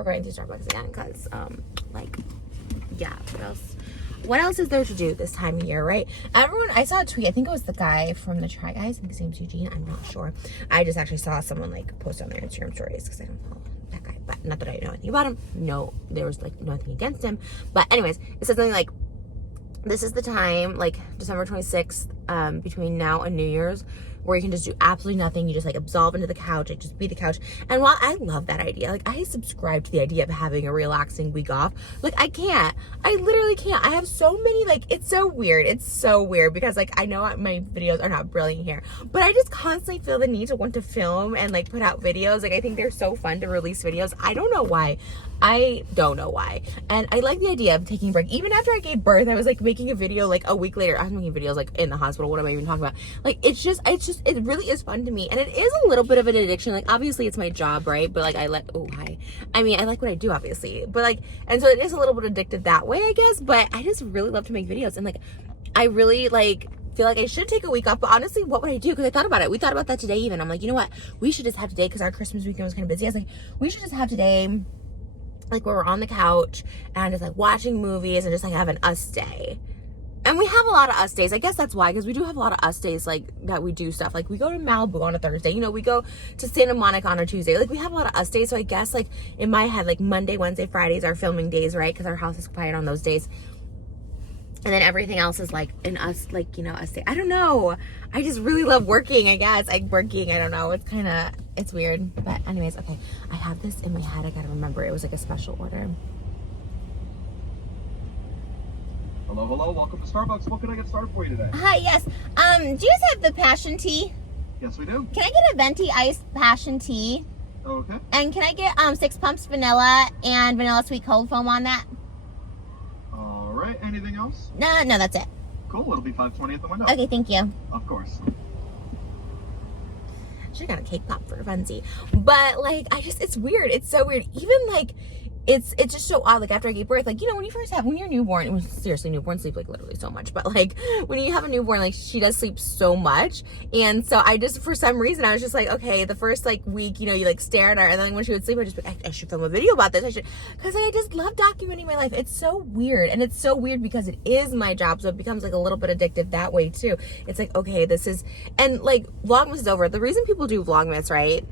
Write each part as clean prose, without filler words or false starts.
we're going to Starbucks again because, yeah, what else is there to do this time of year, right? I saw a tweet, I think it was the guy from the Try Guys, I think his name's Eugene, I'm not sure. I just actually saw someone, like, post on their Instagram stories, because I don't know that guy, but not that I know anything about him. No, there was, like, nothing against him. But anyways, it said something like, this is the time, like, December 26th, between now and New Year's, where you can just do absolutely nothing. You just, like, absolve into the couch, like, just be the couch. And while I love that idea, like, I subscribe to the idea of having a relaxing week off, like, I literally can't. I have so many, like, it's so weird because, like, I know my videos are not brilliant here, but I just constantly feel the need to want to film and, like, put out videos. Like, I think they're so fun to release videos. I don't know why. And I like the idea of taking a break. Even after I gave birth, I was, like, making a video, like, a week later. I was making videos, like, in the hospital. What am I even talking about? Like, it really is fun to me. And it is a little bit of an addiction. Like, obviously it's my job, right? But, like, I like what I do, obviously. But, like, and so it is a little bit addicted that way, I guess. But I just really love to make videos. And, like, I really, like, feel like I should take a week off. But honestly, what would I do? Because I thought about it. We thought about that today even. I'm like, you know what? We should just have today, because our Christmas weekend was kind of busy. I was like, we should just have today, like, where we're on the couch and just, like, watching movies and just, like, having us day. And we have a lot of us days. I guess that's why, because we do have a lot of us days, like, that we do stuff. Like, we go to Malibu on a Thursday. You know, we go to Santa Monica on a Tuesday. Like, we have a lot of us days. So I guess, like, in my head, like, Monday, Wednesday, Fridays are filming days, right? Because our house is quiet on those days. And then everything else is, like, in us, like, you know, us day. I don't know. I just really love working, I guess. Like, working, I don't know. It's weird. But anyways, okay. I have this in my head. I gotta remember. It was, like, a special order. Hello, welcome to Starbucks. What can I get started for you today? Hi, yes. Do you guys have the passion tea? Yes, we do. Can I get a venti iced passion tea? Okay. And can I get 6 pumps vanilla and vanilla sweet cold foam on that? All right. Anything else? No, that's it. Cool. It'll be $5.20 at the window. Okay, thank you. Of course. Should have got a cake pop for Venti. But, like, it's weird. It's so weird. Even, like, it's just so odd. Like, after I gave birth, like, you know, when you're newborn, it was seriously, newborn sleep, like, literally so much. But, like, when you have a newborn, like, she does sleep so much. And so I just, for some reason, I was just like, okay, the first, like, week, you know, you, like, stare at her. And then when she would sleep, I'd just be like, I should film a video about this. Because I just love documenting my life. It's so weird. And it's so weird because it is my job. So it becomes, like, a little bit addictive that way, too. It's like, okay, and, like, Vlogmas is over. The reason people do Vlogmas, right?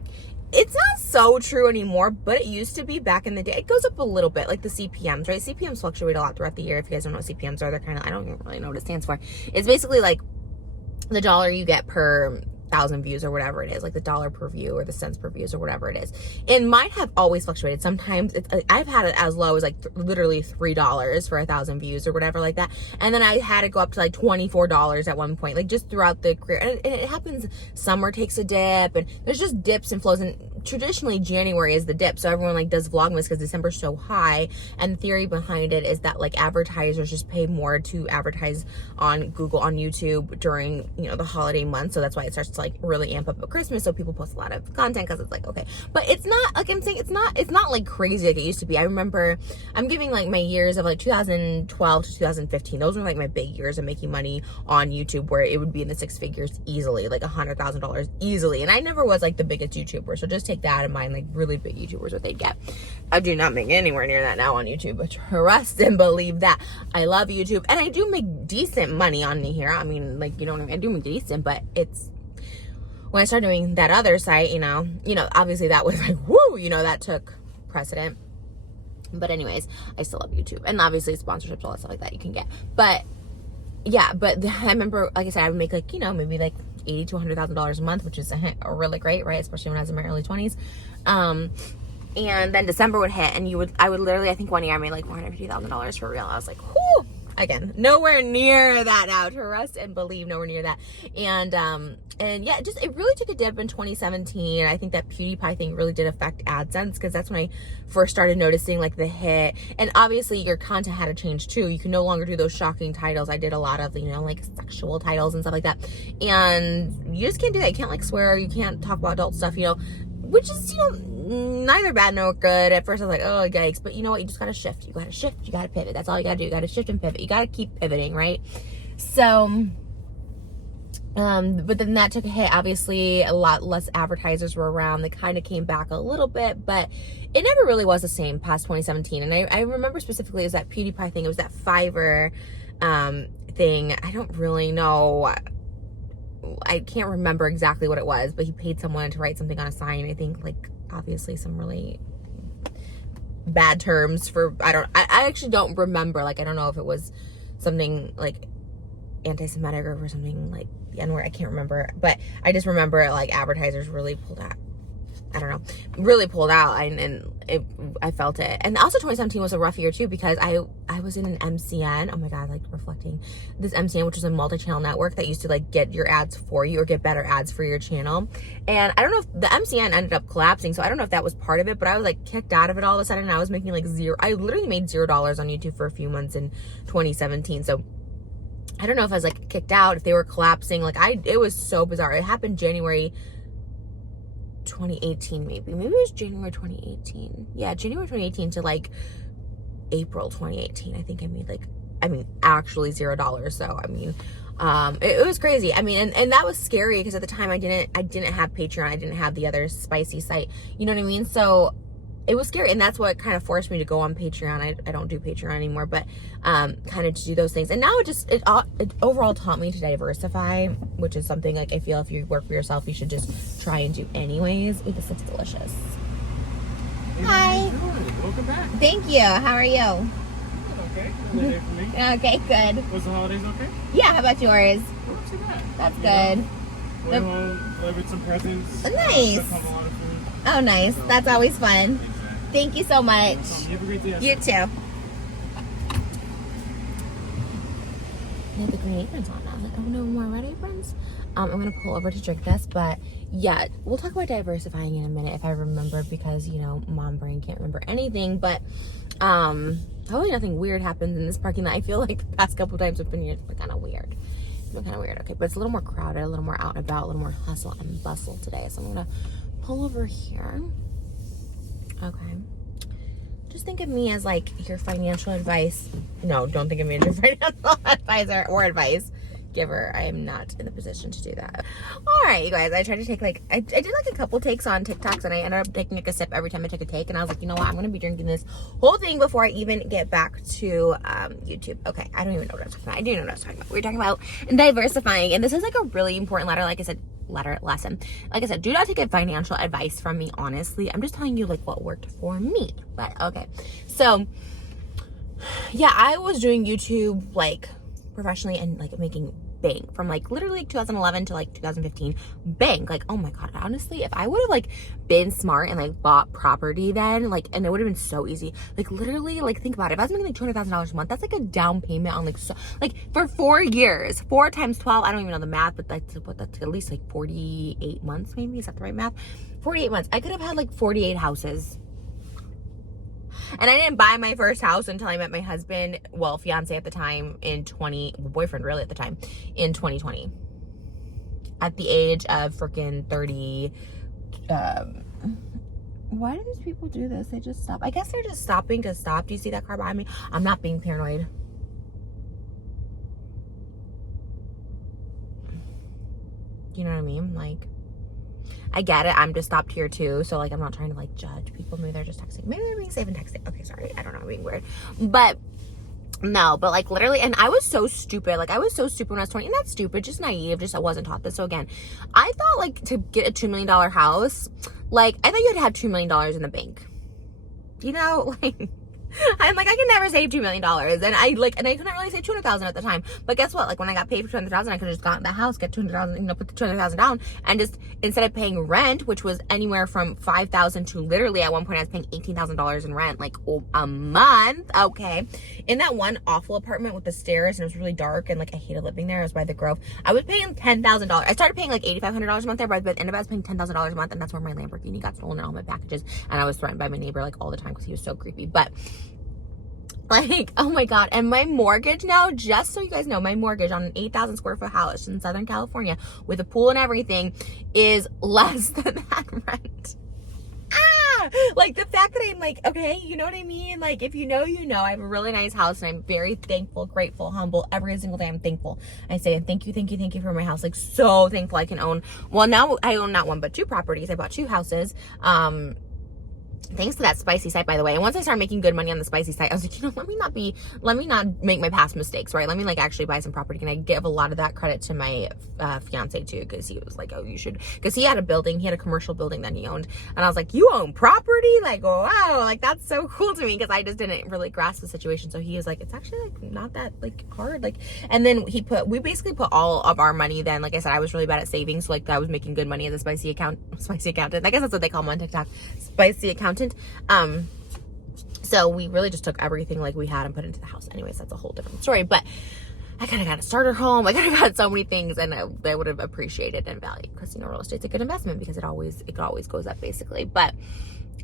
It's not so true anymore, but it used to be back in the day. It goes up a little bit, like the CPMs, right? CPMs fluctuate a lot throughout the year. If you guys don't know what CPMs are, they're kind of, I don't even really know what it stands for. It's basically like the dollar you get per 1,000 views or whatever it is, like the dollar per view or the cents per views or whatever it is. And mine have always fluctuated. Sometimes I've had it as low as like literally $3 for 1,000 views or whatever like that. And then I had it go up to like $24 at one point, like just throughout the career. And it happens, summer takes a dip and there's just dips and flows. And traditionally January is the dip. So everyone like does Vlogmas because December's so high. And the theory behind it is that like advertisers just pay more to advertise on Google, on YouTube during, you know, the holiday months. So that's why it starts to like really amp up at Christmas. So people post a lot of content because it's like, okay, but it's not, like I'm saying, it's not like crazy like it used to be. I remember I'm giving like my years of like 2012 to 2015. Those were like my big years of making money on YouTube where it would be in the 6 figures easily, like $100,000 easily. And I never was like the biggest YouTuber. So just take that in mind, like really big YouTubers, what they'd get. I do not make anywhere near that now on YouTube, but trust and believe that. I love YouTube and I do make decent money on here. I mean, like, you know what I mean? I do make decent, but it's, when I started doing that other site, you know, obviously that was like, woo, you know, that took precedent. But anyways, I still love YouTube. And obviously sponsorships, all that stuff like that you can get. But yeah, but I remember, like I said, I would make like, you know, maybe like $80,000 to $100,000 a month, which is really great, right? Especially when I was in my early 20s. And then December would hit and I would literally, I think one year I made like $450,000 for real. I was like, whoo! Again, nowhere near that now. Trust and believe, nowhere near that. And yeah, it really took a dip in 2017. I think that PewDiePie thing really did affect AdSense because that's when I first started noticing like the hit. And obviously your content had to change too. You can no longer do those shocking titles. I did a lot of, you know, like sexual titles and stuff like that. And you just can't do that. You can't like swear. You can't talk about adult stuff, you know, which is, you know, neither bad nor good. At first I was like, oh yikes, but you know what, you just gotta shift, you gotta pivot. That's all you gotta do. You gotta shift and pivot. You gotta keep pivoting, right? So But then that took a hit. Obviously, a lot less advertisers were around. They kind of came back a little bit, but it never really was the same past 2017. And I remember specifically it was that PewDiePie thing. It was that Fiverr thing. I don't really know. I can't remember exactly what it was, but he paid someone to write something on a sign. I think, like, obviously some really bad terms for, I actually don't remember. Like, I don't know if it was something like anti-Semitic or for something like the N-word. I can't remember, but I just remember like advertisers really pulled out. I don't know, really pulled out, and I felt it. And also 2017 was a rough year too, because I was in an MCN. Oh my God, like reflecting this MCN, which was a multi-channel network that used to like get your ads for you or get better ads for your channel. And I don't know if the MCN ended up collapsing, so I don't know if that was part of it, but I was like kicked out of it all of a sudden, and I was making like zero. I literally made $0 on YouTube for a few months in 2017. So I don't know if I was like kicked out, if they were collapsing. Like it was so bizarre. It happened January 2018, maybe it was January 2018. Yeah, January 2018 to like April 2018. I think I made actually $0. So I mean, it was crazy. I mean, and that was scary because at the time I didn't have Patreon. I didn't have the other spicy site. You know what I mean? So it was scary, and that's what kind of forced me to go on Patreon. I don't do Patreon anymore, but kind of to do those things. And now it overall taught me to diversify, which is something like I feel if you work for yourself, you should just try and do anyways. Ooh, this looks delicious. Hey, Hi. Welcome back. Thank you. How are you? Okay. Another day for me. Okay, good. Was the holidays okay? Yeah, how about yours? Not too bad. That's good. Went home, delivered some presents. Nice. Took home a lot of food. Oh, nice. So, That's always fun. exactly. Thank you so much. You have a great day. You too. I have the green aprons on now. Like, oh, no more red aprons. I'm gonna pull over to drink this, but yeah, we'll talk about diversifying in a minute if I remember, because you know, mom brain can't remember anything. But hopefully nothing weird happens in this parking lot. I feel like the past couple times I've been here, it's been kind of weird. Okay, but it's a little more crowded, a little more out and about, a little more hustle and bustle today. So I'm gonna pull over here. Okay. Just think of me as like your financial advice. No, don't think of me as your financial advisor or advice giver. I am not in the position to do that. All right, you guys. I tried to take like I did like a couple takes on TikToks, and I ended up taking like a sip every time I took a take. And I was like, you know what? I'm gonna be drinking this whole thing before I even get back to YouTube. Okay, I don't even know what I was talking about. I do know what I was talking about. We were talking about diversifying, and this is like a really important lesson. Like I said, do not take financial advice from me, honestly. I'm just telling you like what worked for me. But okay. So yeah, I was doing YouTube like professionally and like making bank from like literally like 2011 to like 2015. Bank. Like, oh my God, honestly, if I would have like been smart and like bought property then, like, and it would have been so easy. Like literally, like think about it. If I was making like $200,000 a month, that's like a down payment on like, so like for 4 years, 4 times 12, I don't even know the math, but that's at least like 48 months maybe. Is that the right math? 48 months. I could have had like 48 houses. And I didn't buy my first house until I met my husband, well, fiance at the time, boyfriend really at the time, in 2020. At the age of freaking 30. Why do these people do this? They just stop. I guess they're just stopping to stop. Do you see that car behind me? I'm not being paranoid. You know what I mean? Like, I get it. I'm just stopped here too. So like, I'm not trying to like judge people. Maybe they're just texting. Maybe they're being safe and texting. Okay, sorry. I don't know. I'm being weird. But no, but like literally, and I was so stupid. Like I was so stupid when I was 20. And that's stupid. Just naive. Just I wasn't taught this. So again, I thought like to get a $2 million house, like I thought you had to have $2 million in the bank. You know, like I'm like, I can never save $2 million. And I couldn't really save $200,000 at the time. But guess what? Like when I got paid for $200,000, I could have just gotten the house, get $200,000, you know, put the $200,000 down, and just instead of paying rent, which was anywhere from $5,000 to literally at one point I was paying $18,000 in rent, like a month. Okay, in that one awful apartment with the stairs, and it was really dark, and like I hated living there. I was by the Grove. I was paying $10,000. I started paying like $8,500 a month there, but by the end of it, I was paying $10,000 a month, and that's where my Lamborghini got stolen and all my packages, and I was threatened by my neighbor like all the time because he was so creepy. But like, oh my God. And my mortgage now, just so you guys know, my mortgage on an 8,000 square foot house in Southern California with a pool and everything is less than that rent. Like the fact that I'm like, okay, you know what I mean? Like, if you know, you know. I have a really nice house, and I'm very thankful, grateful, humble. Every single day I'm thankful. I say, thank you for my house. Like, so thankful I can own, well, now I own not one, but 2 properties. I bought 2 houses. Thanks to that spicy site, by the way. And once I started making good money on the spicy site, I was like, let me not make my past mistakes, right? Let me like actually buy some property. And I give a lot of that credit to my fiance too, because he was like, oh, you should, because he had a commercial building that he owned. And I was like, you own property? Like, wow, like that's so cool to me, because I just didn't really grasp the situation. So he was like, it's actually like not that like hard. Like, and then we basically put all of our money then, like I said, I was really bad at saving. So like I was making good money as a spicy accountant. I guess that's what they call me on TikTok, spicy accountant. So we really just took everything like we had and put it into the house. Anyways, that's a whole different story, but I kind of got a starter home. I kind of got so many things, and I would have appreciated and valued, because, you know, real estate's a good investment because it always goes up basically. But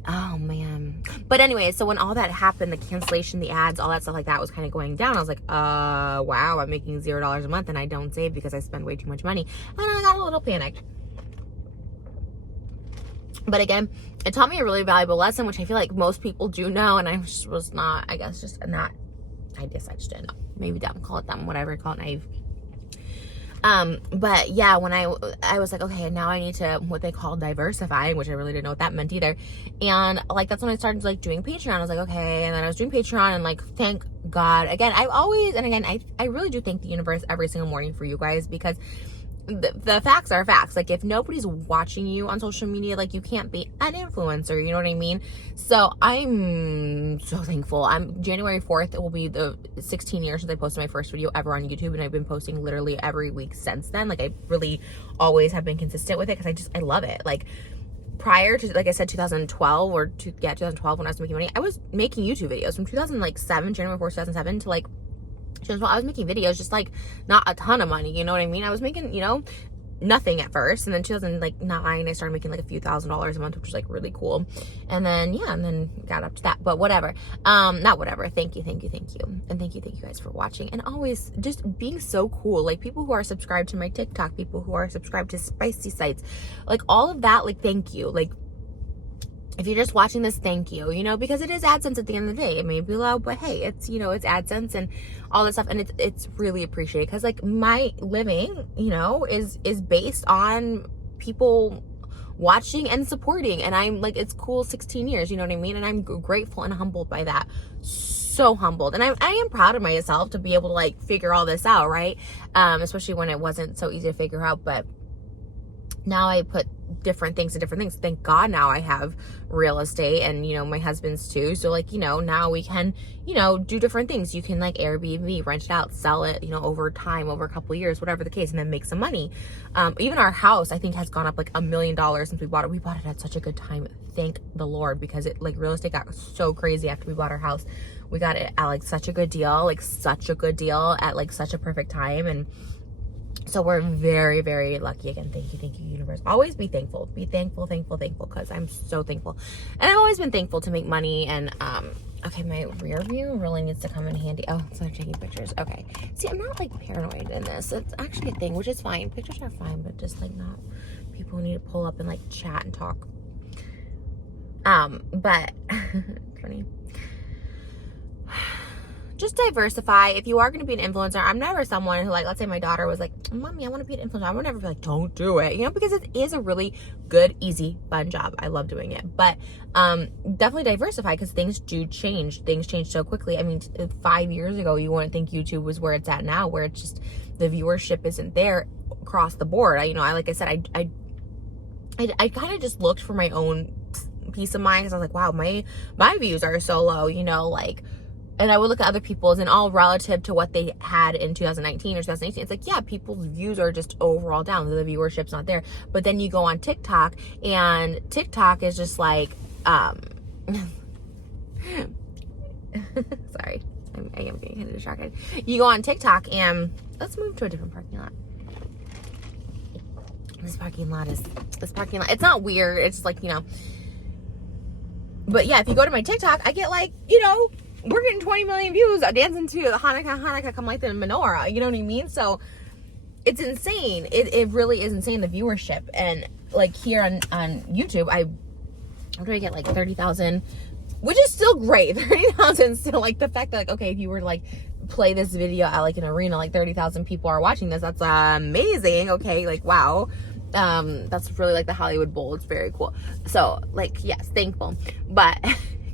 oh man. But anyway, so when all that happened, the cancellation, the ads, all that stuff like that was kind of going down. I was like, wow, I'm making $0 a month and I don't save because I spend way too much money. And I got a little panicked. But again, it taught me a really valuable lesson, which I feel like most people do know, and I just was not, I guess just not, I guess I just didn't know. Maybe dumb, call it dumb, whatever, call it naive. But yeah, when I was like, okay, now I need to, what they call diversifying, which I really didn't know what that meant either. And like, that's when I started like doing Patreon. I was like, okay. And then I was doing Patreon, and like, thank God. Again, I really do thank the universe every single morning for you guys, because the facts are facts. Like, if nobody's watching you on social media, like, you can't be an influencer, you know what I mean? So I'm so thankful. January 4th, it will be the 16 years since I posted my first video ever on YouTube, and I've been posting literally every week since then. Like, I really always have been consistent with it, because I love it. Like, prior to, like I said, 2012 when I was making money, I was making YouTube videos from January 4th, 2007 to like, I was making videos, just like not a ton of money, you know what I mean? I was making, you know, nothing at first, and then 2009 I started making like a few $1,000s a month, which was like really cool. And then and then got up to that. But whatever, not whatever. Thank you, and thank you guys for watching, and always just being so cool. Like, people who are subscribed to my TikTok, people who are subscribed to spicy sites, like all of that, like, thank you. Like, if you're just watching this, thank you, you know, because it is AdSense at the end of the day. It may be low, but hey, it's, you know, it's AdSense and all that stuff. And it's really appreciated, because like my living, you know, is based on people watching and supporting. And I'm like, it's cool 16 years, you know what I mean? And I'm grateful and humbled by that. So humbled. And I am proud of myself to be able to like figure all this out, right? Especially when it wasn't so easy to figure out. But now I put different things to different things. Thank God now I have real estate, and, you know, my husband's too. So like, you know, now we can, you know, do different things. You can like Airbnb, rent it out, sell it, you know, over time, over a couple of years, whatever the case, and then make some money. Even our house, I think, has gone up like $1 million since we bought it. We bought it at such a good time. Thank the Lord, because it, like, real estate got so crazy after we bought our house. We got it at like such a good deal, at like such a perfect time. And so we're very, very lucky. Again, thank you, universe. Always be thankful. Be thankful, because I'm so thankful. And I've always been thankful to make money. And, okay, my rear view really needs to come in handy. Oh, it's not taking pictures. Okay. See, I'm not, like, paranoid in this. It's actually a thing, which is fine. Pictures are fine, but just, like, not people who need to pull up and, like, chat and talk. But, funny. Just diversify. If you are going to be an influencer, I'm never someone who, like, let's say my daughter was like, Mommy, I want to be an influencer. I would never be like, don't do it, you know, because it is a really good, easy, fun job. I love doing it. But definitely diversify, because things do change. Things change so quickly. I mean, 5 years ago, you wouldn't think YouTube was where it's at now, where it's just the viewership isn't there across the board. Like I said, I kind of just looked for my own peace of mind, because I was like, wow, my views are so low, you know, like. And I would look at other people's, and all relative to what they had in 2019 or 2018. It's like, yeah, people's views are just overall down. The viewership's not there. But then you go on TikTok, and TikTok is just like, sorry, I am getting kind of distracted. You go on TikTok, and let's move to a different parking lot. This parking lot, it's not weird. It's just like, you know. But yeah, if you go to my TikTok, I get like, you know, we're getting 20 million views dancing to the Hanukkah, come like the menorah, you know what I mean? So it's insane. It really is insane, the viewership. And like here on YouTube, what do I get, like 30,000 which is still great. 30,000 still, like, the fact that, like, okay, if you were to, like, play this video at, like, an arena, like, 30,000 people are watching this, that's amazing. Okay, like, wow. That's really like the Hollywood Bowl. It's very cool. So, like, yes, thankful. But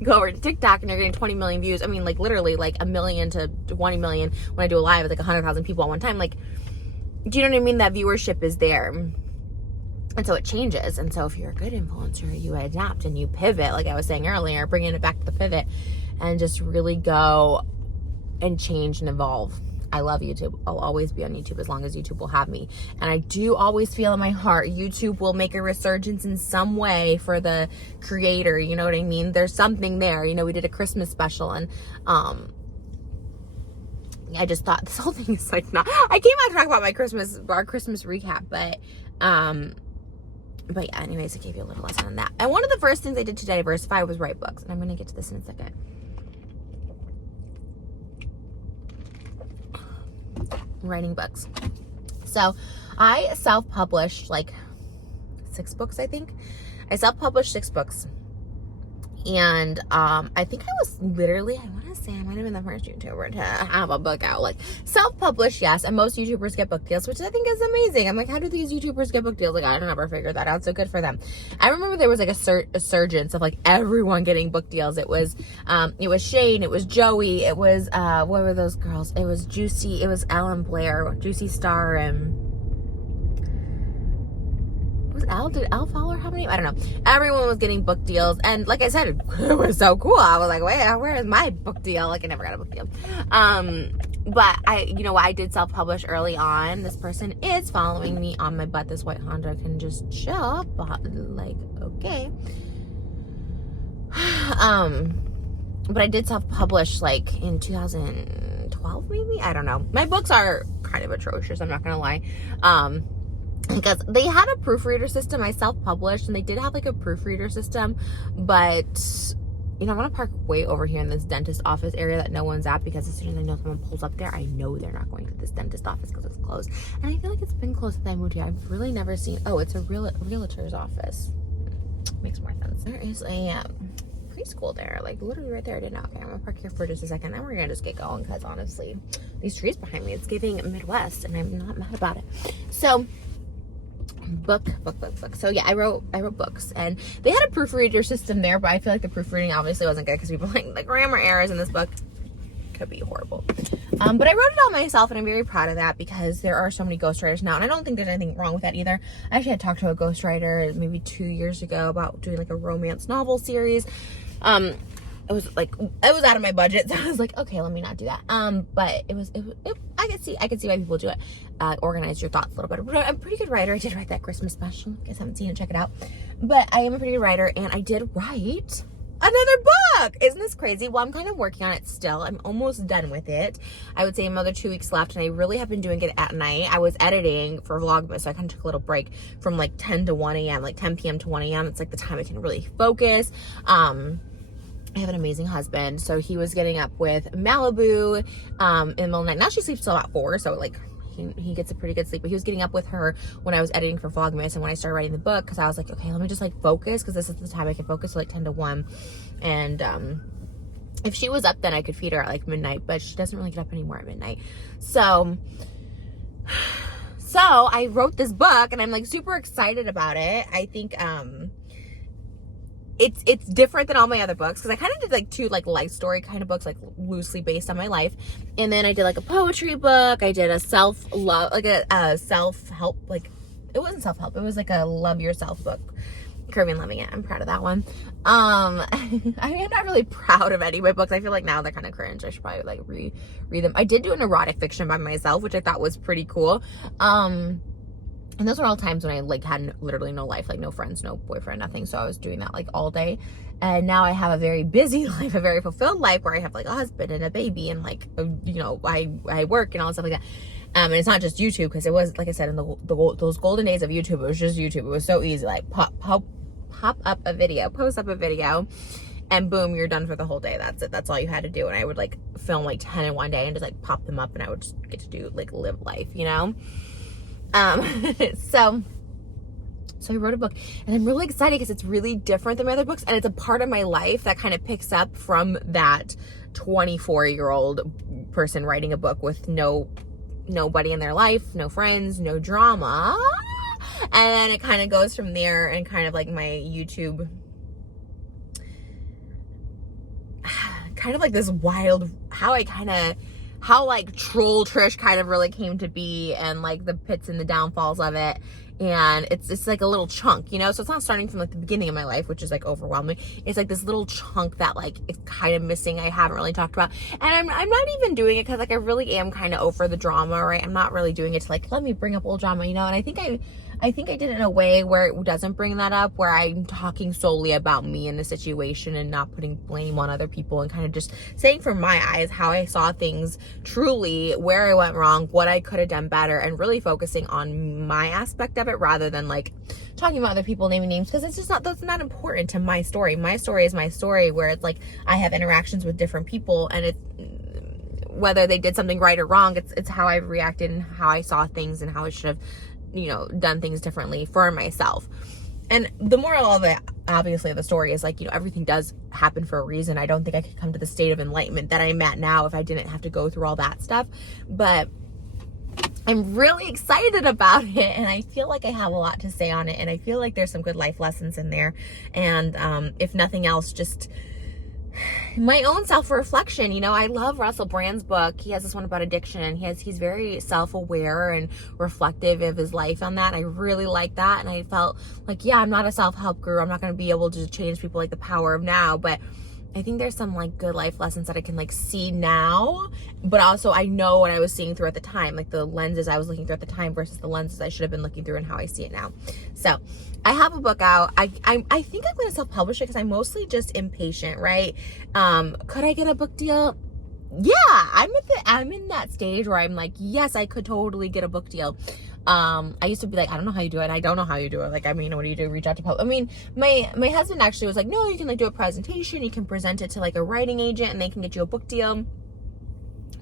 go over to TikTok and you're getting 20 million views. I mean, like, literally, like, 1 million to 20 million when I do a live with, like, 100,000 people at one time. Like, do you know what I mean? That viewership is there. And so it changes. And so if you're a good influencer, you adapt and you pivot, like I was saying earlier, bringing it back to the pivot and just really go and change and evolve. I love YouTube. I'll always be on YouTube as long as YouTube will have me. And I do always feel in my heart, YouTube will make a resurgence in some way for the creator. You know what I mean? There's something there. You know, we did a Christmas special and, I just thought this whole thing is like not, I came out to talk about our Christmas recap, but yeah, anyways, I gave you a little lesson on that. And one of the first things I did to diversify was write books. And I'm going to get to this in a second. Writing books. So I self-published like 6 books, I think. I self-published 6 books. And I think I was literally, I want to say I might have been the first YouTuber to have a book out. Like, self-published, yes. And most YouTubers get book deals, which I think is amazing. I'm like, how do these YouTubers get book deals? Like, I don't ever figure that out. So good for them. I remember there was like a surgence of like everyone getting book deals. It was Shane, it was Joey, it was what were those girls? It was Juicy, it was Ellen Blair, Juicy Star, and did Al follow her? How many? I don't know. Everyone was getting book deals. And like I said, it was so cool. I was like, wait, where is my book deal? Like, I never got a book deal. But I did self-publish early on. This person is following me on my butt. This white Honda can just show up. Like, okay. But I did self-publish like in 2012, maybe? I don't know. My books are kind of atrocious. I'm not going to lie. Because they had a proofreader system. I self-published and they did have like a proofreader system, but I'm gonna park way over here in this dentist office area that no one's at, because as soon as I know someone pulls up there, I know they're not going to this dentist office because it's closed. And I feel like it's been closed since I moved here. I've really never seen, it's a realtor's office. Makes more sense. There is a preschool there, like literally right there. I didn't know. Okay, I'm gonna park here for just a second and we're gonna just get going, because honestly, these trees behind me, it's giving Midwest and I'm not mad about it. So book. So yeah, I wrote books, and they had a proofreader system there, but I feel like the proofreading obviously wasn't good because people like the grammar errors in this book could be horrible. But I wrote it all myself, and I'm very proud of that, because there are so many ghostwriters now, and I don't think there's anything wrong with that either. I actually had talked to a ghostwriter maybe 2 years ago about doing like a romance novel series. It was out of my budget, so I was like, okay, let me not do that. But I could see why people do it. Organize your thoughts a little bit. I'm a pretty good writer. I did write that Christmas special. You guys haven't seen it, check it out. But I am a pretty good writer, and I did write another book. Isn't this crazy? Well, I'm kind of working on it still. I'm almost done with it. I would say another 2 weeks left, and I really have been doing it at night. I was editing for Vlogmas, so I kind of took a little break from like 10 to 1 a.m., like 10 p.m. to 1 a.m. It's like the time I can really focus. I have an amazing husband, so he was getting up with Malibu in the middle of the night. Now she sleeps till about 4, so like he gets a pretty good sleep, but he was getting up with her when I was editing for Vlogmas and when I started writing the book, because I was like, okay, let me just like focus, because this is the time I can focus, so like 10 to 1. And if she was up, then I could feed her at like midnight, but she doesn't really get up anymore at midnight. So I wrote this book, and I'm like super excited about it. I think it's different than all my other books, because I kind of did like 2 like life story kind of books, like loosely based on my life, and then I did like a poetry book. I did a self-love, like a self-help, like it wasn't self-help, it was like a love yourself book. Curvy and loving it. I'm proud of that one. I mean, I'm not really proud of any of my books. I feel like now they're kind of cringe. I should probably like read them. I did do an erotic fiction by myself, which I thought was pretty cool. And those were all times when I like had literally no life, like no friends, no boyfriend, nothing. So I was doing that like all day. And now I have a very busy life, a very fulfilled life, where I have like a husband and a baby, and like, I work and all stuff like that. And it's not just YouTube, because it was, like I said, in those golden days of YouTube, it was just YouTube. It was so easy, like pop up a video, post up a video, and boom, you're done for the whole day. That's it. That's all you had to do. And I would like film like 10 in one day and just like pop them up, and I would just get to do like live life, So So I wrote a book, and I'm really excited because it's really different than my other books, and it's a part of my life that kind of picks up from that 24-year-old person writing a book with nobody in their life, no friends, no drama. And then it kind of goes from there, and kind of like my YouTube, kind of like this wild, how like troll Trish kind of really came to be, and like the pits and the downfalls of it. And it's like a little chunk, you know? So it's not starting from like the beginning of my life, which is like overwhelming. It's like this little chunk that like is kind of missing, I haven't really talked about. And I'm not even doing it because like I really am kind of over the drama, right? I'm not really doing it to like, let me bring up old drama, you know? And I think I did it in a way where it doesn't bring that up, where I'm talking solely about me in the situation and not putting blame on other people, and kind of just saying from my eyes how I saw things truly, where I went wrong, what I could have done better, and really focusing on my aspect of it rather than like talking about other people, naming names, because it's just not, that's not important to my story. My story is my story, where it's like I have interactions with different people, and it's whether they did something right or wrong, it's how I reacted and how I saw things and how I should have, you know, done things differently for myself. And the moral of it, obviously, the story is like, you know, everything does happen for a reason. I don't think I could come to the state of enlightenment that I'm at now if I didn't have to go through all that stuff. But I'm really excited about it, and I feel like I have a lot to say on it, and I feel like there's some good life lessons in there. And if nothing else, just my own self-reflection. You know, I love Russell Brand's book. He has this one about addiction. He's very self-aware and reflective of his life on that. I really like that. And I felt like, yeah, I'm not a self-help guru. I'm not going to be able to change people like the power of now, but I think there's some like good life lessons that I can like see now, but also I know what I was seeing through at the time, like the lenses I was looking through at the time versus the lenses I should have been looking through and how I see it now. So I have a book out. I think I'm going to self-publish it because I'm mostly just impatient, right? Could I get a book deal? Yeah, I'm in that stage where I'm like, yes, I could totally get a book deal. I used to be like, I don't know how you do it. I don't know how you do it. Like, I mean, what do you do? Reach out to public. I mean, my husband actually was like, no, you can like do a presentation. You can present it to like a writing agent and they can get you a book deal.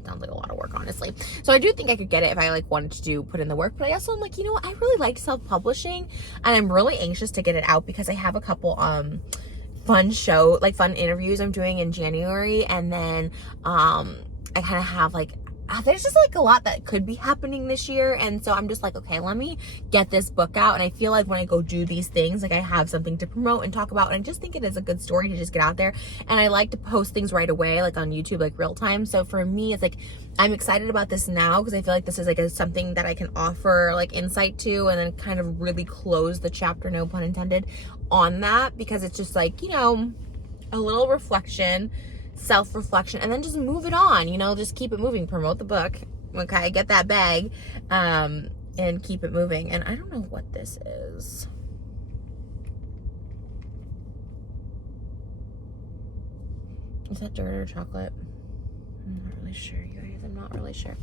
Sounds like a lot of work, honestly. So I do think I could get it if I like wanted to put in the work, but I also am like, you know what? I really like self-publishing, and I'm really anxious to get it out because I have a couple, fun interviews I'm doing in January. And then, I kind of have like, there's just like a lot that could be happening this year. And so I'm just like, okay, let me get this book out. And I feel like when I go do these things, like I have something to promote and talk about. And I just think it is a good story to just get out there. And I like to post things right away, like on YouTube, like real time. So for me, it's like, I'm excited about this now because I feel like this is like something that I can offer like insight to, and then kind of really close the chapter, no pun intended, on that, because it's just like, you know, a little reflection, self-reflection, and then just move it on, you know, just keep it moving, promote the book, okay, get that bag, and keep it moving. And I don't know what this is. Is that dirt or chocolate? I'm not really sure, you guys. I'm not really sure.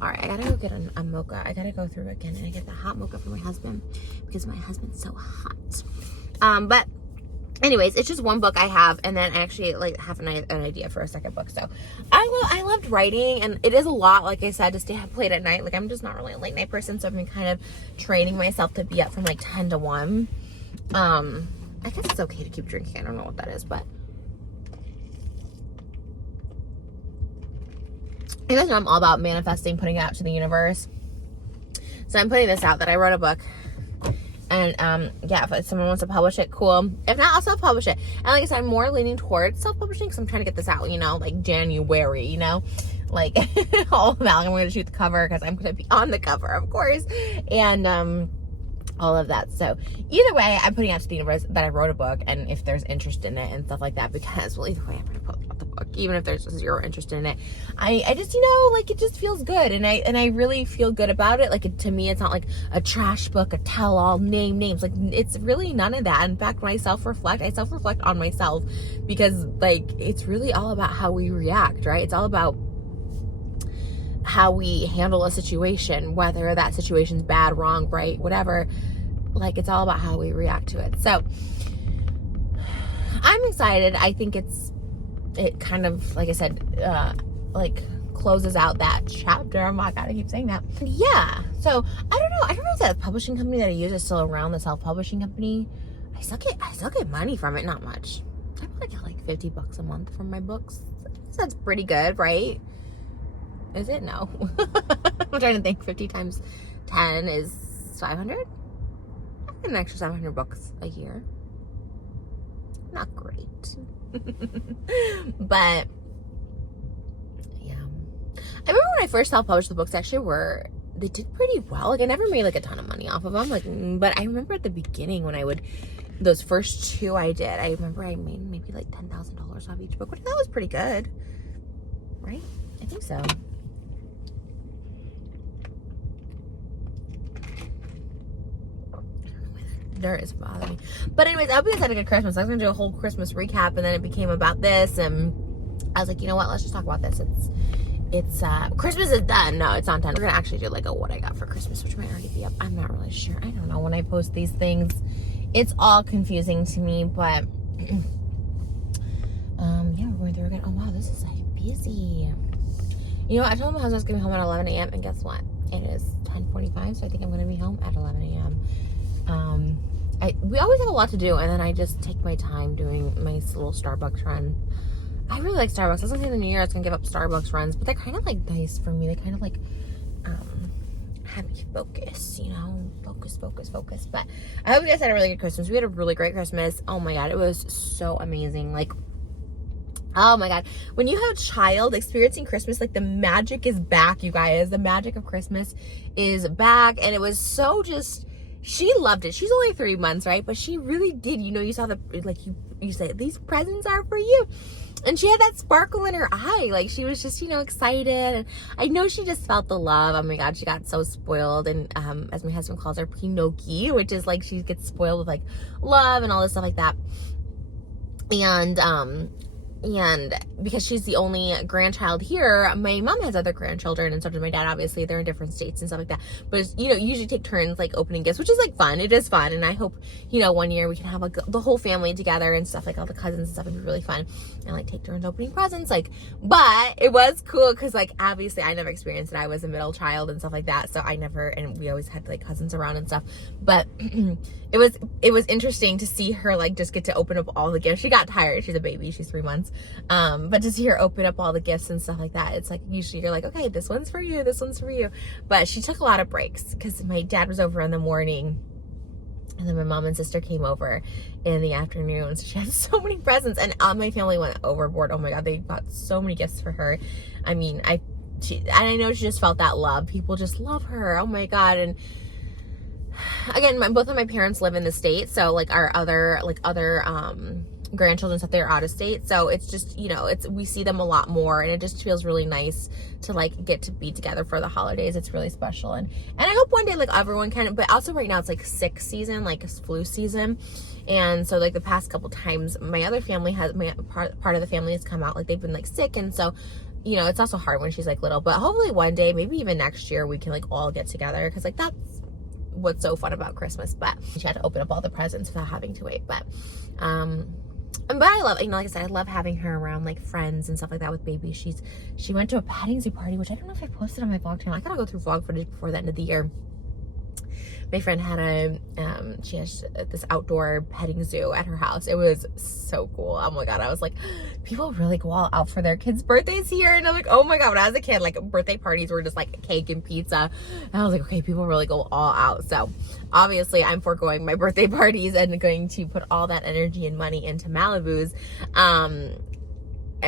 All right, I gotta go get a mocha. I gotta go through again and I get the hot mocha for my husband because my husband's so hot. But anyways, it's just one book I have, and then I actually like have an idea for a second book. So I loved writing, and it is a lot, like I said, to stay up late at night. Like, I'm just not really a late night person, so I've been kind of training myself to be up from like 10 to 1. I guess it's okay to keep drinking. I don't know what that is, but you guys know I'm all about manifesting, putting it out to the universe. So I'm putting this out that I wrote a book. And yeah, if someone wants to publish it, cool. If not, I'll self-publish it. And like I said, I'm more leaning towards self-publishing because I'm trying to get this out, you know, like January, you know, like all of that. I'm going to shoot the cover because I'm going to be on the cover, of course, and all of that. So either way, I'm putting out to the universe that I wrote a book, and if there's interest in it and stuff like that, because, well, either way, I'm going to put out the book, even if there's zero interest in it. I just, you know, like, it just feels good, and I really feel good about it. Like, to me, it's not like a trash book, a tell-all, name names. Like, it's really none of that. In fact, when I self-reflect on myself, because, like, it's really all about how we react, right? It's all about how we handle a situation, whether that situation's bad, wrong, right, whatever. Like, it's all about how we react to it. So I'm excited. I think it kind of, like I said, like closes out that chapter. Oh my God, I keep saying that. Yeah, so I don't know if that publishing company that I use is still around, the self-publishing company. I still get money from it, not much. I probably get like $50 a month from my books. So that's pretty good, right? Is it? No. I'm trying to think. 50 times 10 is 500. I get an extra 700 bucks a year. Not great. But yeah, I remember when I first self-published the books, actually they did pretty well. Like I never made like a ton of money off of them. Like, but I remember at the beginning when those first two I did, I remember I made maybe like $10,000 off each book, which that was pretty good, right? I think so. Dirt is bothering me. But anyways, I hope you guys had a good Christmas. I was gonna do a whole Christmas recap, and then it became about this, and I was like, you know what? Let's just talk about this. It's Christmas is done. No, it's not done. We're gonna actually do like a what I got for Christmas, which might already be up. I'm not really sure. I don't know when I post these things. It's all confusing to me, but yeah, we're going through again. Oh wow, this is like busy. You know what? I told my husband I was gonna be home at 11 a.m. and guess what? It is 10:45, so I think I'm gonna be home at 11 a.m. We always have a lot to do, and then I just take my time doing my little Starbucks run. I really like Starbucks. I was gonna say in the new year I was gonna give up Starbucks runs, but they're kind of like nice for me. They kind of like have me focus, you know, focus. But I hope you guys had a really good Christmas. We had a really great Christmas. Oh my God, it was so amazing. Like, oh my God, when you have a child experiencing Christmas, like the magic is back, you guys. The magic of Christmas is back, and it was so just. She loved it. She's only 3 months, right? But she really did. You know, you saw you say, these presents are for you. And she had that sparkle in her eye. Like, she was just, you know, excited. And I know she just felt the love. Oh my God, she got so spoiled. And as my husband calls her, Pinocchio, which is like she gets spoiled with like love and all this stuff like that. And because she's the only grandchild here, my mom has other grandchildren, and so does my dad. Obviously, they're in different states and stuff like that. But you know, usually take turns like opening gifts, which is like fun. It is fun, and I hope, you know, one year we can have like the whole family together and stuff, like all the cousins and stuff. It'd be really fun, and like take turns opening presents. Like, but it was cool because like obviously I never experienced it. I was a middle child and stuff like that, so I never. And we always had like cousins around and stuff. But it was interesting to see her like just get to open up all the gifts. She got tired. She's a baby. She's 3 months. But to see her open up all the gifts and stuff like that, it's like usually you're like, okay, this one's for you, this one's for you. But she took a lot of breaks because my dad was over in the morning, and then my mom and sister came over in the afternoon. So she had so many presents, and my family went overboard. Oh my God, they bought so many gifts for her. I mean, and I know she just felt that love. People just love her. Oh my God. And again, both of my parents live in the States, so like our other grandchildren stuff, they're out of state, so it's just, you know, we see them a lot more, and it just feels really nice to like get to be together for the holidays. It's really special, and I hope one day like everyone can. But also right now it's like sick season, like it's flu season, and so like the past couple times my other family part of the family has come out, like they've been like sick, and so, you know, it's also hard when she's like little. But hopefully one day, maybe even next year, we can like all get together, because like that's what's so fun about Christmas. But she had to open up all the presents without having to wait. But I love, you know, like I said, I love having her around like friends and stuff like that with baby. She went to a petting zoo party, which I don't know if I posted on my vlog channel. I gotta go through vlog footage before the end of the year. My friend had she has this outdoor petting zoo at her house. It was so cool. Oh my God, I was like, people really go all out for their kids' birthdays here. And I'm like, oh my God, when I was a kid, like birthday parties were just like cake and pizza. And I was like, okay, people really go all out. So obviously I'm foregoing my birthday parties and going to put all that energy and money into Malibu's,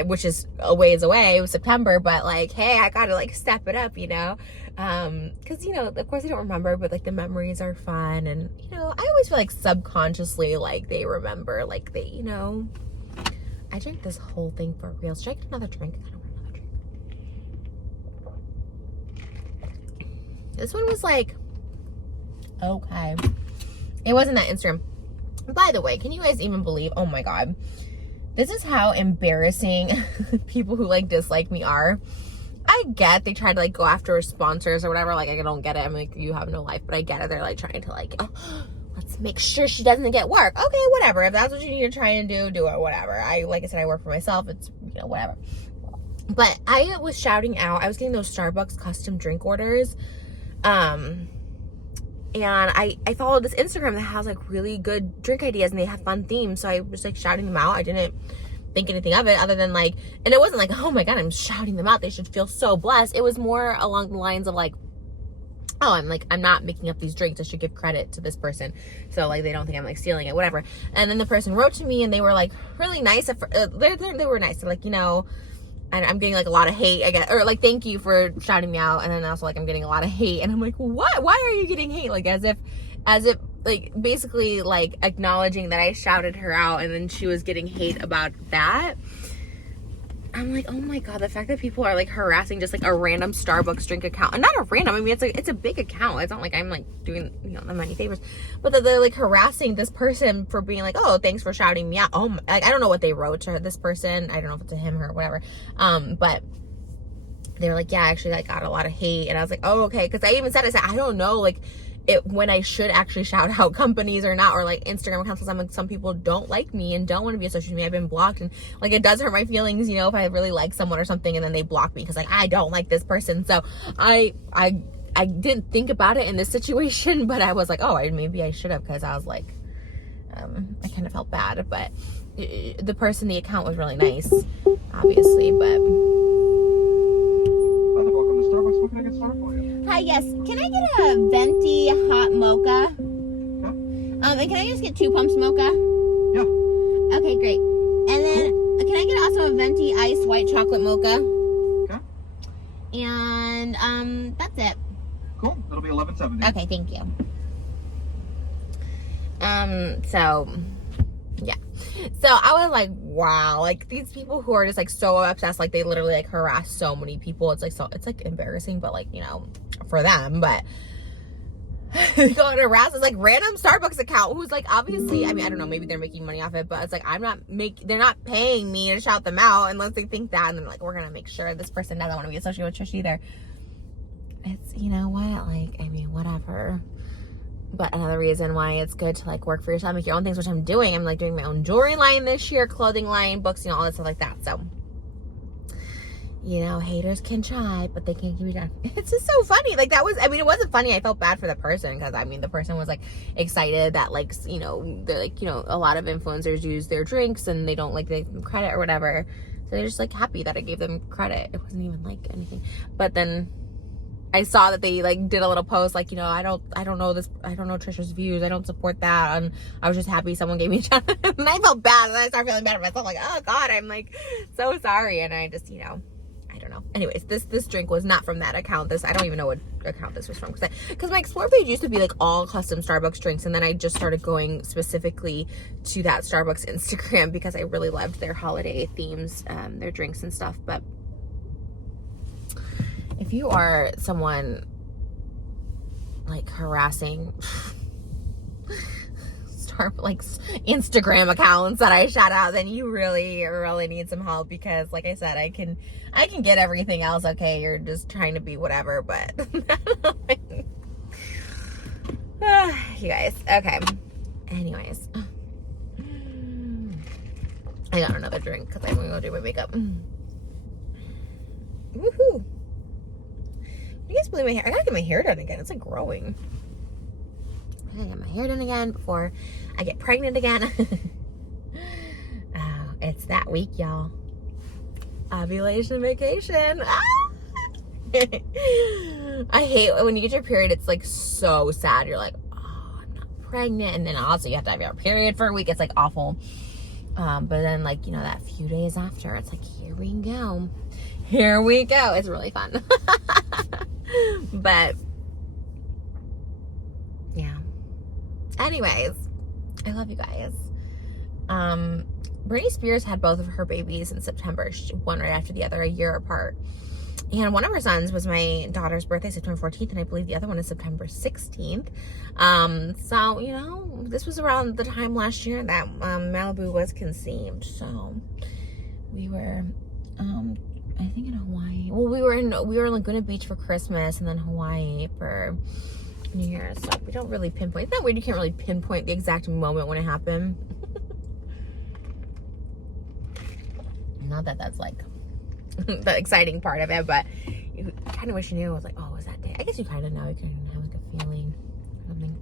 which is a ways away, September, but like, hey, I gotta like step it up, you know? Because, you know, of course I don't remember, but like the memories are fun, and, you know, I always feel like subconsciously like they remember, like they, you know. I drank this whole thing for real. Should I get another drink? I don't want another drink. This one was like, okay. It wasn't that Instagram. By the way, can you guys even believe, oh my God, this is how embarrassing people who like dislike me are. I get they try to like go after sponsors or whatever. Like, I don't get it. I'm like, you have no life, but I get it. They're like trying to like, oh, let's make sure she doesn't get work. Okay, whatever. If that's what you need to try and do it, whatever. Like I said, I work for myself. It's, you know, whatever. But I was shouting out, I was getting those Starbucks custom drink orders. And I followed this Instagram that has like really good drink ideas and they have fun themes. So I was like shouting them out. I didn't think anything of it other than like, and it wasn't like, oh my God, I'm shouting them out, they should feel so blessed. It was more along the lines of like, oh, I'm not making up these drinks, I should give credit to this person, so like they don't think I'm like stealing it, whatever. And then the person wrote to me and they were like really nice. They were nice. They're like, you know, and I'm getting like a lot of hate, I guess, or like, thank you for shouting me out. And then also like, I'm getting a lot of hate, and I'm like, what? Why are you getting hate? Like as if like basically like acknowledging that I shouted her out, and then she was getting hate about that. I'm like, oh my God, the fact that people are like harassing just like a random Starbucks drink account, and not a random, I mean, it's a big account. It's not like I'm like doing, you know, them any favors, but that they're like harassing this person for being like, oh, thanks for shouting me out. Oh my, like, I don't know what they wrote to this person. I don't know if it's a him, her, whatever. But they were like, yeah, actually I got a lot of hate. And I was like, oh, okay. Cause I even said, I don't know, like, when I should actually shout out companies or not, or like Instagram accounts, because I'm like, some people don't like me and don't want to be associated with me. I've been blocked, and like it does hurt my feelings, you know, if I really like someone or something and then they block me because like I don't like this person. So I didn't think about it in this situation, but I was like, oh, maybe I should have, because I was like, I kind of felt bad. But the person, the account was really nice, obviously, but. Welcome to Starbucks. What can I get started for you? Hi, yes. Can I get a venti hot mocha? Yeah. And can I just get 2 pumps mocha? Yeah. Okay, great. And then can I get also a venti iced white chocolate mocha? Okay. And that's it. Cool. That'll be $11.70. Okay, thank you. So yeah. So I was like, wow, like these people who are just like so obsessed, like they literally like harass so many people. It's like, so it's like embarrassing, but like, you know, for them, but they go and harass this like random Starbucks account who's like, obviously, I mean, I don't know, maybe they're making money off it, but it's like, they're not paying me to shout them out unless they think that. And then like, we're gonna make sure this person doesn't want to be associated with Trish either. It's, you know what, like, I mean, whatever. But another reason why it's good to like work for yourself, make your own things, which I'm doing. I'm like doing my own jewelry line this year, clothing line, books, you know, all that stuff like that. So, you know, haters can try, but they can't keep it down. It's just so funny. Like that was, I mean, it wasn't funny. I felt bad for the person, because I mean, the person was like excited that like, you know, they're like, you know, a lot of influencers use their drinks and they don't like give them credit or whatever. So they're just like happy that I gave them credit. It wasn't even like anything. But then I saw that they like did a little post like, you know, I don't know this, I don't know Trisha's views, I don't support that, and I was just happy someone gave me a shout out. And I felt bad, and I started feeling bad for myself, like, oh God, I'm like so sorry. And I just, you know, I don't know. Anyways, this drink was not from that account. I don't even know what account this was from, because my Explore page used to be like all custom Starbucks drinks, and then I just started going specifically to that Starbucks Instagram because I really loved their holiday themes, their drinks and stuff. But if you are someone like harassing like Instagram accounts that I shout out, then you really need some help, because like I said, I can get everything else. Okay, you're just trying to be whatever, but you guys, okay. Anyways, I got another drink because I'm gonna go do my makeup. Woohoo! You guys believe my hair? I gotta get my hair done again. It's like growing. I gotta get my hair done again before I get pregnant again. Oh, it's that week, y'all. Ovulation vacation. Ah! I hate when you get your period. It's like so sad. You're like, oh, I'm not pregnant, and then also you have to have your period for a week. It's like awful. But then like, you know, that few days after, it's like, here we go. Here we go. It's really fun. But yeah. Anyways, I love you guys. Britney Spears had both of her babies in September, one right after the other, a year apart. And one of her sons was my daughter's birthday, September 14th, and I believe the other one is September 16th. So, you know, this was around the time last year that Malibu was conceived. So we were I think in Hawaii. Well, we were in Laguna Beach for Christmas, and then Hawaii for New Year's. So we don't really pinpoint. It's not weird, you can't really pinpoint the exact moment when it happened. Not that that's like the exciting part of it, but you kind of wish you knew. I was like, oh, it was that day. I guess you kind of know. You kind of have like a feeling or something.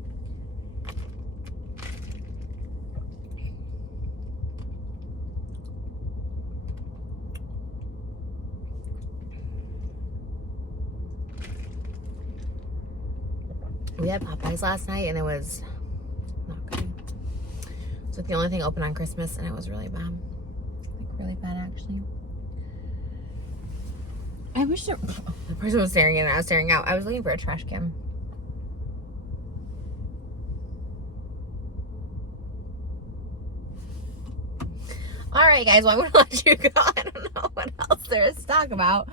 We had Popeyes last night, and it was not good. It's like the only thing open on Christmas, and it was really bad. Like really bad, actually. I wish the person was staring in and I was staring out. I was looking for a trash can. All right, guys. Well, I'm gonna let you go. I don't know what else there is to talk about.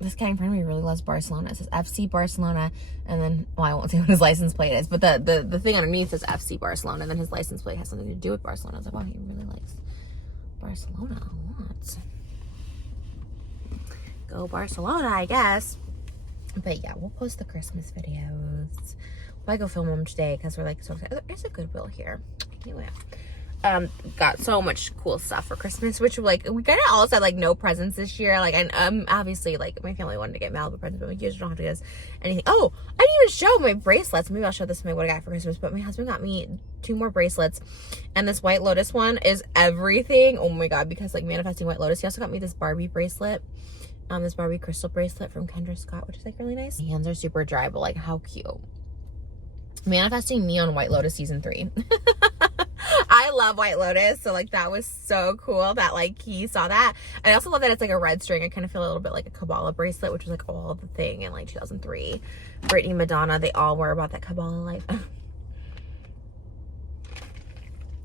This guy in front of me really loves Barcelona. It says FC Barcelona, and then, well, I won't say what his license plate is, but the thing underneath says FC Barcelona, and then his license plate has something to do with Barcelona. I was like, wow, he really likes Barcelona a lot. Go Barcelona, I guess. But yeah, we'll post the Christmas videos. We'll probably go film them today because we're like so excited. Oh, there's a Goodwill here. Anyway, got so much cool stuff for Christmas, which like we kind of all said like no presents this year. Like, and obviously like my family wanted to get Malibu presents, but we usually don't have to get us anything. Oh, I didn't even show my bracelets. Maybe I'll show this to what I got for Christmas. But my husband got me 2 more bracelets, and this White Lotus one is everything. Oh my god, because like manifesting White Lotus. He also got me this Barbie bracelet. This Barbie crystal bracelet from Kendra Scott, which is like really nice. My hands are super dry, but like how cute. Manifesting me on White Lotus season 3. I love White Lotus, so like that was so cool that like he saw that. And I also love that it's like a red string. I kind of feel a little bit like a Kabbalah bracelet, which was like all the thing in like 2003. Britney, Madonna, they all were about that Kabbalah life.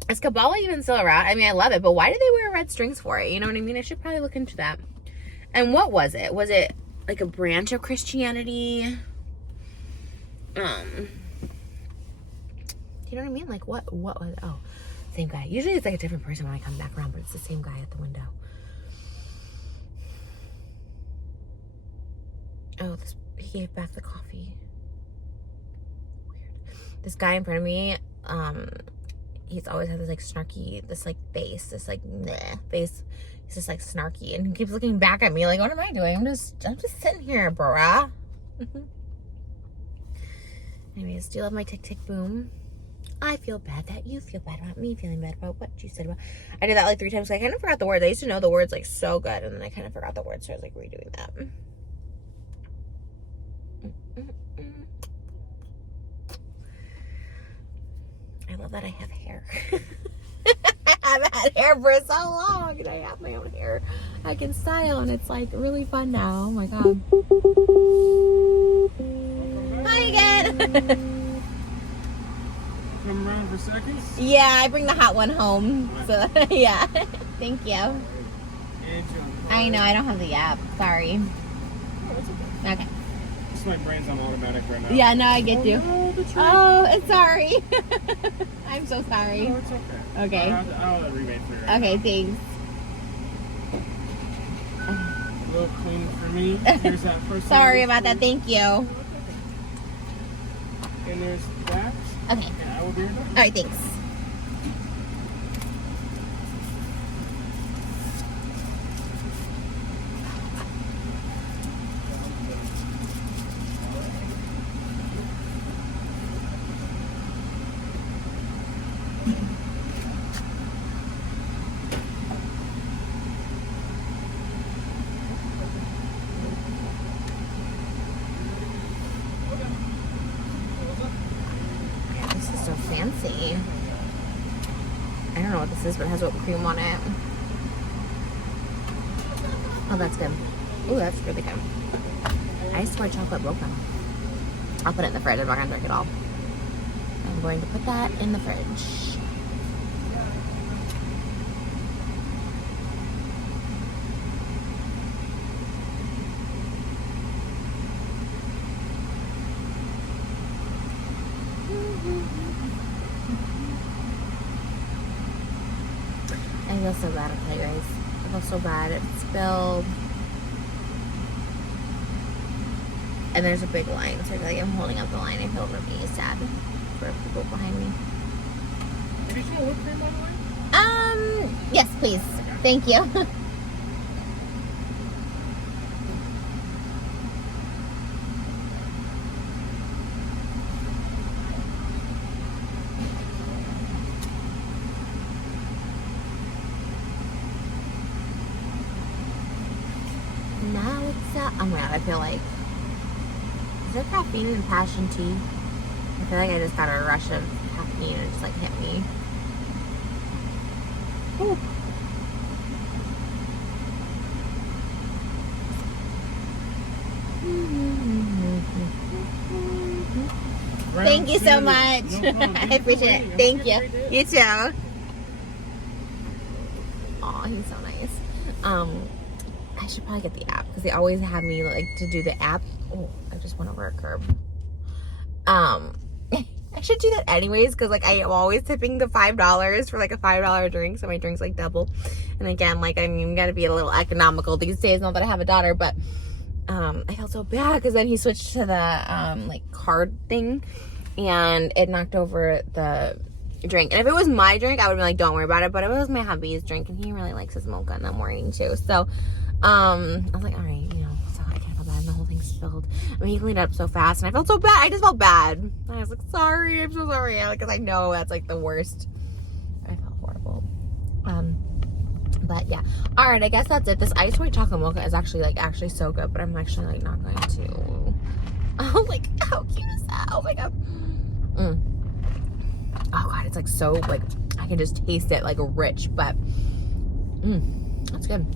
Is Kabbalah even still around? I mean, I love it, but why do they wear red strings for it? You know what I mean? I should probably look into that. And what was it? Was it like a branch of Christianity? Do you know what I mean? Like what was it? Oh, same guy. Usually it's like a different person when I come back around, but it's the same guy at the window. Oh, he gave back the coffee. Weird. This guy in front of me, he's always had this like snarky, this like face, this like meh face. He's just like snarky and he keeps looking back at me like, what am I doing? I'm just sitting here, bruh. Anyways, do you love my tick tick boom? I feel bad that you feel bad about me feeling bad about what you said about. I did that like 3 times. I kind of forgot the words. I used to know the words like so good, and then I kind of forgot the words, so I was like redoing that. I love that I have hair. I've had hair for so long, and I have my own hair I can style, and it's like really fun now. Oh my god. Hi again. Come around for seconds? Yeah, I bring the hot one home. So yeah. Thank you. I know, I don't have the app. Sorry. Oh, that's okay. Okay. Just my brain's on automatic right now. Yeah, no, I get you. No, Oh, sorry. I'm so sorry. No, it's okay. Okay. I'll rebate for you. Right Okay, thanks. A little clean for me. Here's that first. Sorry about that. Thank you. And there's that. Okay. Yeah, I will be here. All right, thanks. This is so fancy. I don't know what this is, but it has whipped cream on it. Oh, that's good. Ooh, that's really good. Ice white chocolate mocha. I'll put it in the fridge. I'm not gonna drink it all. I'm going to put that in the fridge. I feel so bad, okay, guys. I feel so bad. It spilled. And there's a big line, so I feel like I'm holding up the line. I feel really sad for people behind me. Have you seen whipped cream, by the way? Yes, please. Thank you. Oh my god, I feel like, is there caffeine in passion tea? I feel like I just got a rush of caffeine and it just like hit me. Ooh. Thank you so much. I appreciate it. Thank you. You too. Aw, he's so nice. I should probably get the app because they always have me like to do the app. Oh, I just went over a curb. I should do that anyways because like I am always tipping the $5 for like a $5 drink, so my drink's like double. And again, like I mean, gotta be a little economical these days. Not that I have a daughter, but I felt so bad because then he switched to the like card thing, and it knocked over the drink. And if it was my drink, I would be like, don't worry about it. But it was my hubby's drink, and he really likes his mocha in the morning too. So I was like, all right, you know. So I kind of felt bad, and the whole thing spilled. I mean, he cleaned it up so fast, and I felt so bad. I just felt bad. And I was like, sorry, I'm so sorry, because I know that's like the worst. I felt horrible. But yeah, all right, I guess that's it. This ice white chocolate mocha is actually so good, but I'm actually like not going to. Oh, like how cute is that? Oh my god. Oh god, it's like so like I can just taste it like rich, but that's good.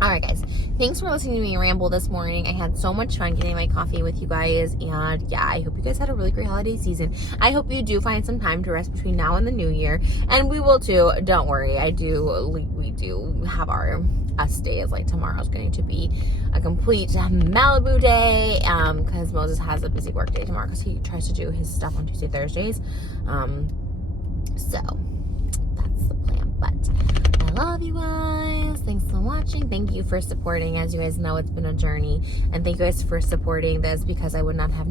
All right, guys, thanks for listening to me ramble this morning. I had so much fun getting my coffee with you guys, and yeah, I hope you guys had a really great holiday season. I hope you do find some time to rest between now and the new year, and we will too. Don't worry, we do have our us days. Like tomorrow's going to be a complete Malibu day, because Moses has a busy work day tomorrow because he tries to do his stuff on Tuesday, Thursdays. So that's the plan. But I love you guys. Thanks for watching. Thank you for supporting. As you guys know, it's been a journey, and thank you guys for supporting this because I would not have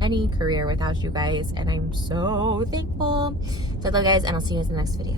any career without you guys, and I'm so thankful. So I love you guys, and I'll see you guys in the next video.